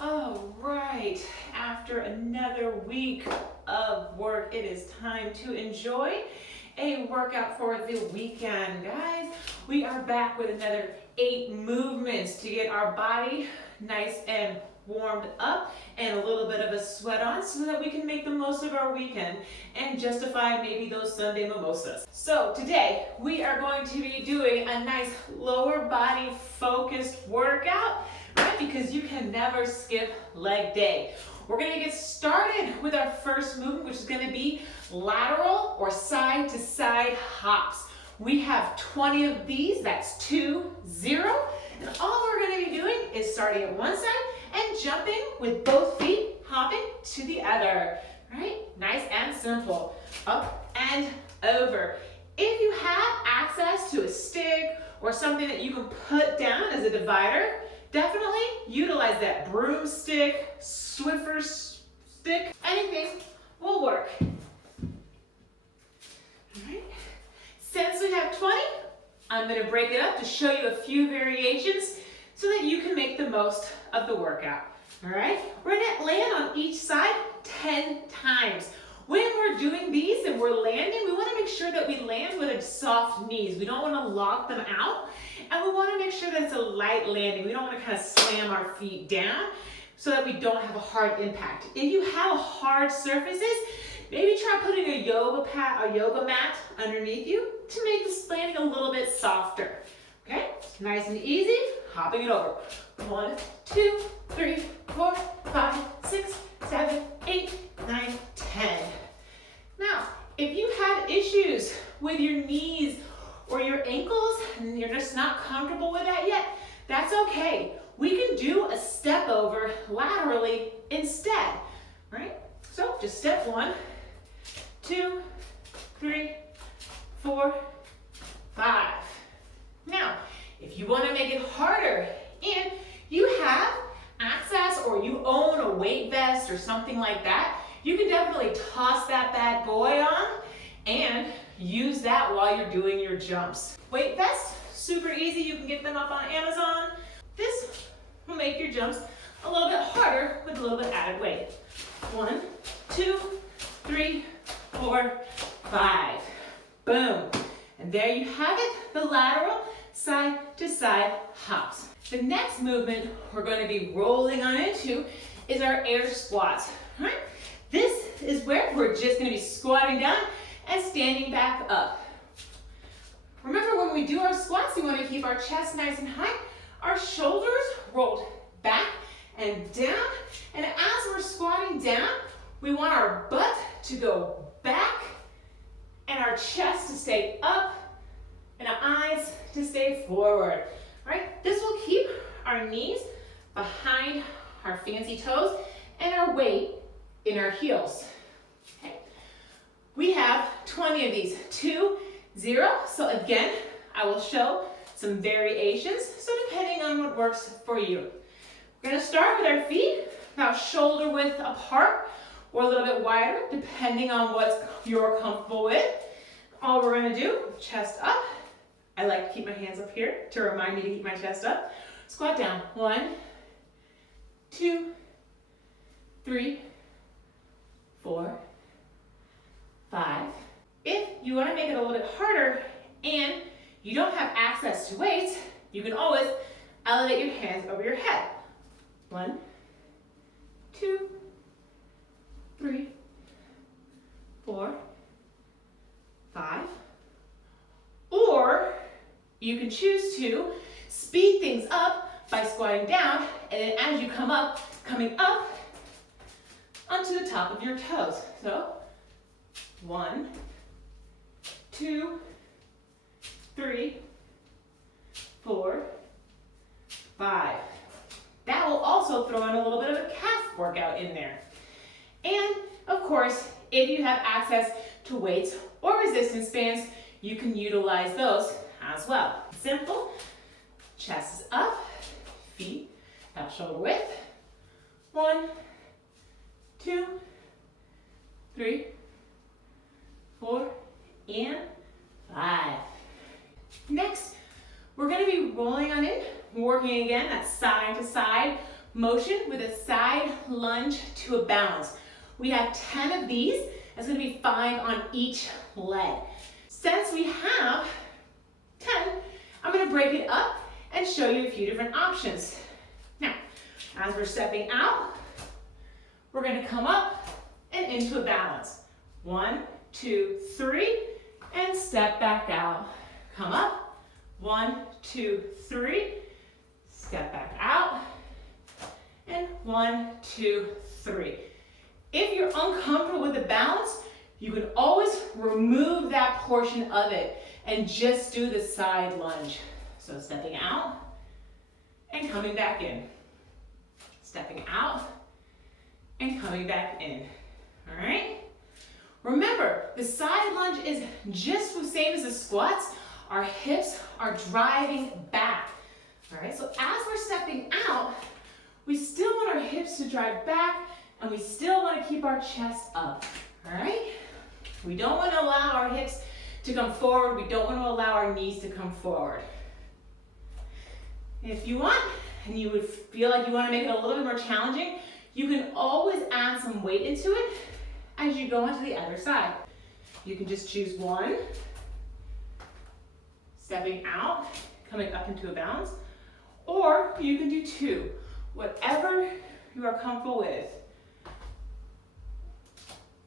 All right, after another week of work, it is time to enjoy a workout for the weekend. Guys, we are back with another 8 movements to get our body nice and warmed up and a little bit of a sweat on so that we can make the most of our weekend and justify maybe those Sunday mimosas. So today we are going to be doing a nice lower body focused workout, right? Because you can never skip leg day. We're going to get started with our first movement, which is going to be lateral or side to side hops. We have 20 of these, that's 2, 0. And all we're going to be doing is starting at one side and jumping with both feet, hopping to the other, right? Nice and simple. Up and over. If you have access to a stick or something that you can put down as a divider, definitely utilize that broomstick, Swiffer stick, anything will work. All right. Since we have 20, I'm going to break it up to show you a few variations so that you can make the most of the workout. All right, we're going to land on each side 10 times. When we're doing these and we're landing, we want to make sure that we land with soft knees. We don't want to lock them out, and we want to make sure that it's a light landing. We don't want to kind of slam our feet down so that we don't have a hard impact. If you have hard surfaces, maybe try putting a yoga mat underneath you to make this landing a little bit softer. Okay, nice and easy, hopping it over. 1, 2, 3, 4, 5, 6, 7, 8, 9, 10. Now, if you have issues with your knees or your ankles and you're just not comfortable with that yet, that's okay. We can do a step over laterally instead, right? So just step 1, 2, 3, 4, 5. Now, if you want to make it harder and you have access or you own a weight vest or something like that, you can definitely toss that bad boy on and use that while you're doing your jumps. Weight vest, super easy. You can get them up on Amazon. This will make your jumps a little bit harder with a little bit added weight. 1, 2, 3, 4, 5. Boom. And there you have it, the lateral side to side hops. The next movement we're going to be rolling on into is our air squats. Right? This is where we're just going to be squatting down and standing back up. Remember, when we do our squats, we want to keep our chest nice and high, our shoulders rolled back and down, and as we're squatting down, we want our butt to go back and our chest to stay up and our eyes to stay forward, right? This will keep our knees behind our fancy toes and our weight in our heels. Okay. We have 20 of these, 2, 0. So again, I will show some variations. So depending on what works for you. We're gonna start with our feet about shoulder width apart or a little bit wider, depending on what you're comfortable with. All we're gonna do, chest up. I like to keep my hands up here to remind me to keep my chest up. Squat down. 1, 2, 3, 4, 5. If you want to make it a little bit harder and you don't have access to weights, you can always elevate your hands over your head. 1, 2, 3, 4, 5. Or you can choose to speed things up by squatting down, and then as you come up, coming up onto the top of your toes. So 1, 2, 3, 4, 5. That will also throw in a little bit of a calf workout in there. And of course, if you have access to weights or resistance bands, you can utilize those as well. Simple. Chest is up, feet about shoulder width. 1, 2, 3, 4, and 5. Next, we're going to be rolling on in, working again that side to side motion with a side lunge to a balance. We have 10 of these. That's going to be 5 on each leg. Since we have 10, I'm going to break it up and show you a few different options. Now, as we're stepping out, we're going to come up and into a balance. 1, 2, 3, and step back out. Come up. 1, 2, 3, step back out, and 1, 2, 3. If you're uncomfortable with the balance, you can always remove that portion of it and just do the side lunge. So stepping out and coming back in. Stepping out and coming back in. All right? Remember, the side lunge is just the same as the squats. Our hips are driving back. All right, so as we're stepping out, we still want our hips to drive back and we still want to keep our chest up. All right? We don't want to allow our hips to come forward. We don't want to allow our knees to come forward. If you want, and you would feel like you want to make it a little bit more challenging, you can always add some weight into it as you go onto the other side. You can just choose 1, stepping out, coming up into a balance, or you can do 2, whatever you are comfortable with.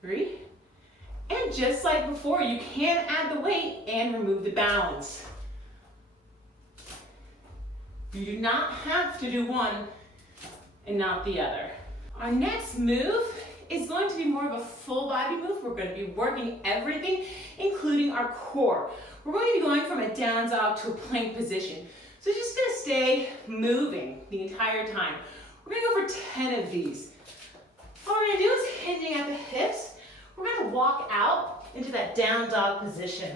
3, and just like before, you can add the weight and remove the balance. You do not have to do one and not the other. Our next move is going to be more of a full body move. We're going to be working everything, including our core. We're going to be going from a down dog to a plank position. So just going to stay moving the entire time. We're going to go for 10 of these. All we're going to do is hinging at the hips. We're going to walk out into that down dog position.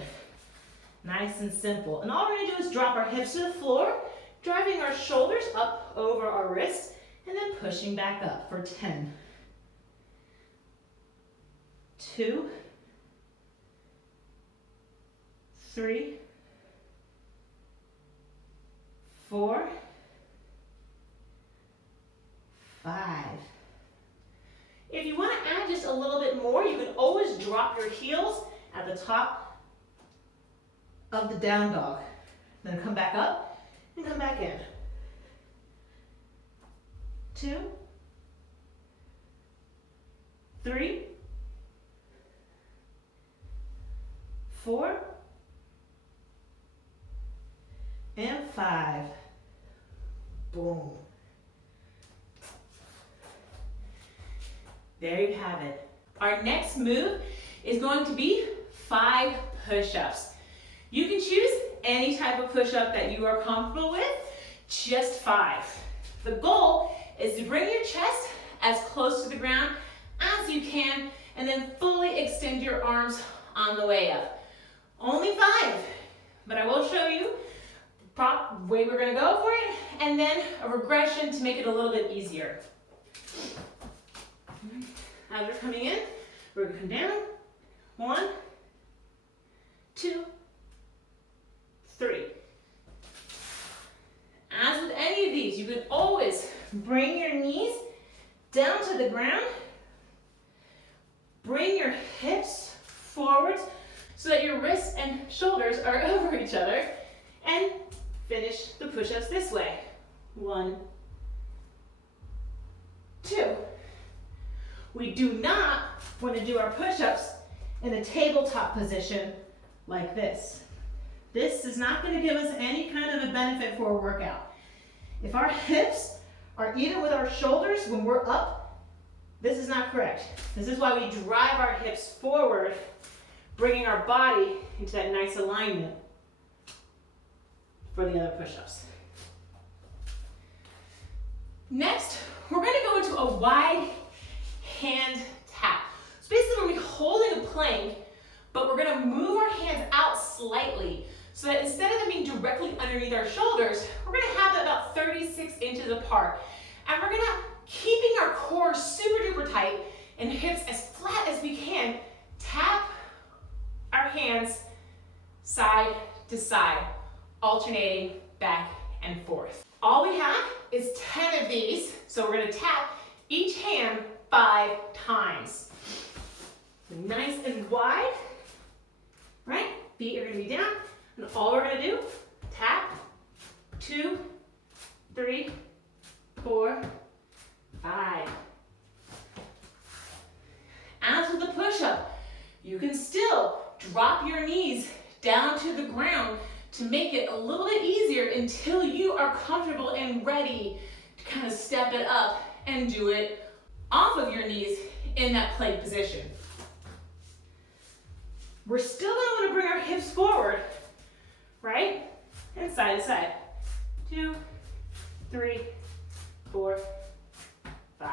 Nice and simple. And all we're going to do is drop our hips to the floor, driving our shoulders up over our wrists, and then pushing back up for 10. 2, 3, 4, 5. If you want to add just a little bit more, you can always drop your heels at the top of the down dog. Then come back up and come back in. 2, 3, 4, and 5. Boom. There you have it. Our next move is going to be 5 push-ups. You can choose any type of push-up that you are comfortable with, just 5. The goal is to bring your chest as close to the ground as you can, and then fully extend your arms on the way up. Only 5, but I will show you the proper way we're going to go for it, and then a regression to make it a little bit easier. As we're coming in, we're going to come down. 1, 2, 3. As with any of these, you can always bring your knees down to the ground. Bring your hips forward so that your wrists and shoulders are over each other, and finish the push-ups this way. 1, 2. We do not want to do our push-ups in a tabletop position like this. This is not going to give us any kind of a benefit for a workout. If our hips are even with our shoulders when we're up, this is not correct. This is why we drive our hips forward, bringing our body into that nice alignment for the other push-ups. Next, we're going to go into a wide hand tap. So basically we're going to be holding a plank, but we're going to move our hands out slightly so that instead of them being directly underneath our shoulders, we're going to have them about 36 inches apart. And we're going to, keeping our core super duper tight and hips as flat as we can, tap our hands side to side, alternating back and forth. All we have is 10 of these. So we're gonna tap each hand 5 times. Nice and wide, right? Feet are gonna be down. And all we're gonna do, tap, 2, 3, 4, 5. As with the push-up, you can still drop your knees down to the ground to make it a little bit easier until you are comfortable and ready to kind of step it up and do it off of your knees in that plank position. We're still going to want to bring our hips forward, right? And side to side. 2, 3, 4, 5.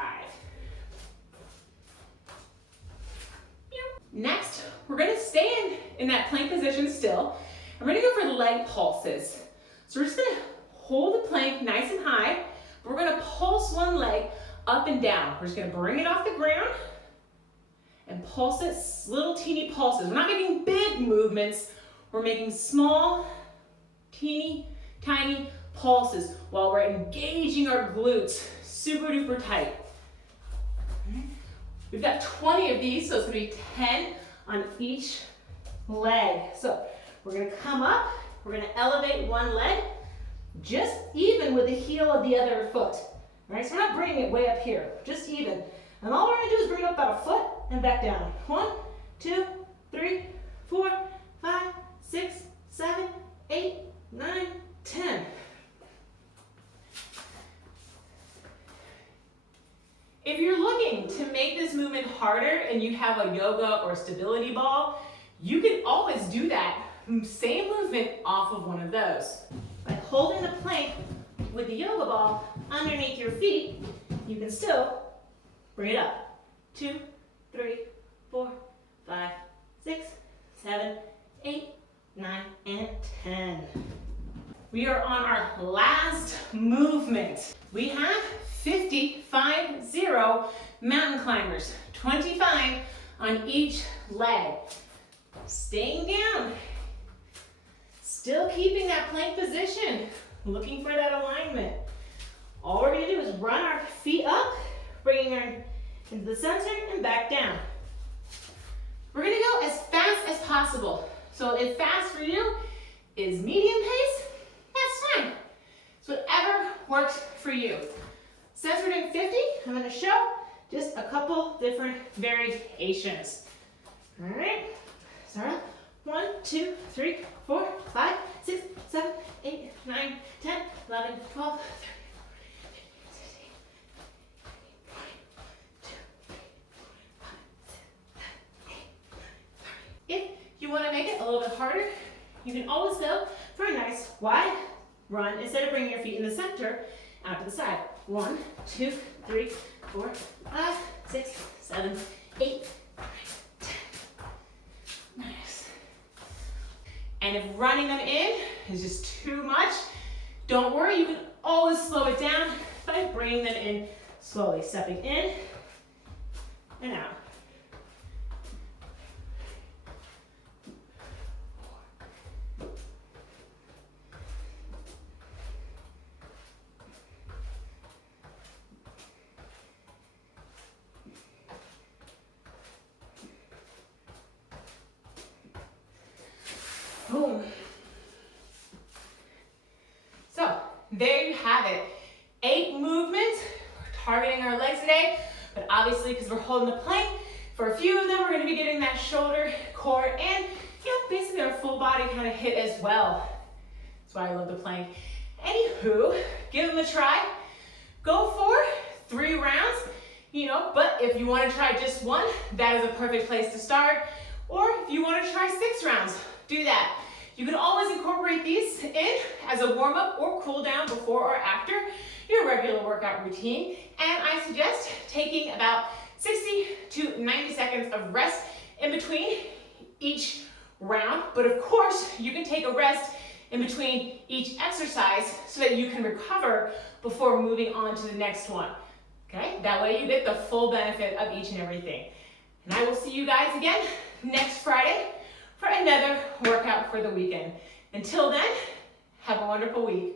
Next, we're going to stay in that plank position still. And we're going to go for leg pulses. So we're just going to hold the plank nice and high. We're going to pulse one leg up and down. We're just going to bring it off the ground and pulse it, little teeny pulses. We're not making big movements. We're making small, teeny, tiny pulses while we're engaging our glutes super duper tight. We've got 20 of these, so it's gonna be 10 on each leg. So we're gonna come up, we're gonna elevate one leg, just even with the heel of the other foot. All right, so we're not bringing it way up here, just even. And all we're gonna do is bring it up about a foot and back down. 1, 2, 3, 4, 5, 6, 7, 8, 9, 10. If you're looking to make this movement harder and you have a yoga or stability ball, you can always do that same movement off of one of those. By holding the plank with the yoga ball underneath your feet, you can still bring it up. 2, 3, 4, 5, 6, 7, 8, 9, and 10. We are on our last movement. We have 50 mountain climbers, 25 on each leg. Staying down, still keeping that plank position, looking for that alignment. All we're gonna do is run our feet up, bringing our into the center and back down. We're gonna go as fast as possible. So if fast for you is medium pace, that's fine. So whatever works for you. Since we're doing 50, I'm going to show just a couple different variations. All right, start up. 1, 2, 3, 4, 5, 6, 7, 8, 9, 10, 11, 12, 13, 14, 15, 16, 17, 18, 19, 20. If you want to make it a little bit harder, you can always go for a nice wide run instead of bringing your feet in the center out to the side. 1, 2, 3, 4, 5, 6, 7, 8, 9, 10. Nice. And if running them in is just too much, don't worry, you can always slow it down by bringing them in slowly, stepping in and out. Boom. So there you have it. 8 movements. We're targeting our legs today, but obviously because we're holding the plank, for a few of them we're going to be getting that shoulder, core, and basically our full body kind of hit as well. That's why I love the plank. Anywho, give them a try. Go for 3 rounds, but if you want to try just 1, that is a perfect place to start. Or if you want to try 6 rounds, do that. You can always incorporate these in as a warm-up or cool down before or after your regular workout routine. And I suggest taking about 60 to 90 seconds of rest in between each round. But of course, you can take a rest in between each exercise so that you can recover before moving on to the next one. Okay? That way you get the full benefit of each and everything. And I will see you guys again next Friday for another workout for the weekend. Until then, have a wonderful week.